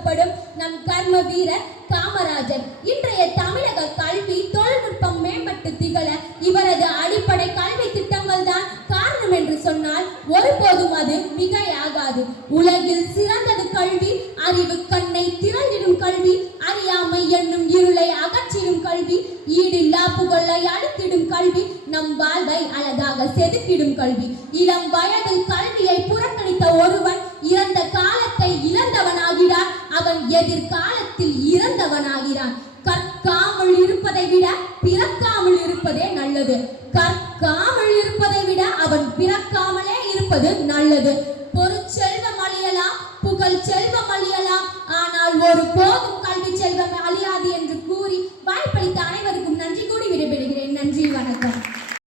போற்றப்படும் நம் கர்ம வீரர் காமராஜர். இன்றைய தமிழக கல்வி தொழில்நுட்பம் மேம்பட்டு திகழ இவரது அடிப்படை கல்வி திட்டங்கள் தான் காரணம் என்று சொன்னால் ஒருபோதும் அது மிகையாகாது. உலகில் சிறந்தது கல்வி, அறிவு கண்ணை திறந்திடும் கல்வி, அறியாமை என்னும் இருளை அகற்றிடும் கல்வி, ஈடில்லா புகழை அளித்திடும் கல்வி, நம் வாழ்வை அழகாக செதுக்கிடும் கல்வி. இளம் வயதில் கல்வியை புறக்கணித்த ஒருவன் இறந்த காலத்தை இழந்தவனாகிறான், அவன் எதிர்காலத்தில் இறந்தவனாகிறான். கற்காமல் இருப்பதை விட பிறக்காமல் இருப்பதே நல்லது.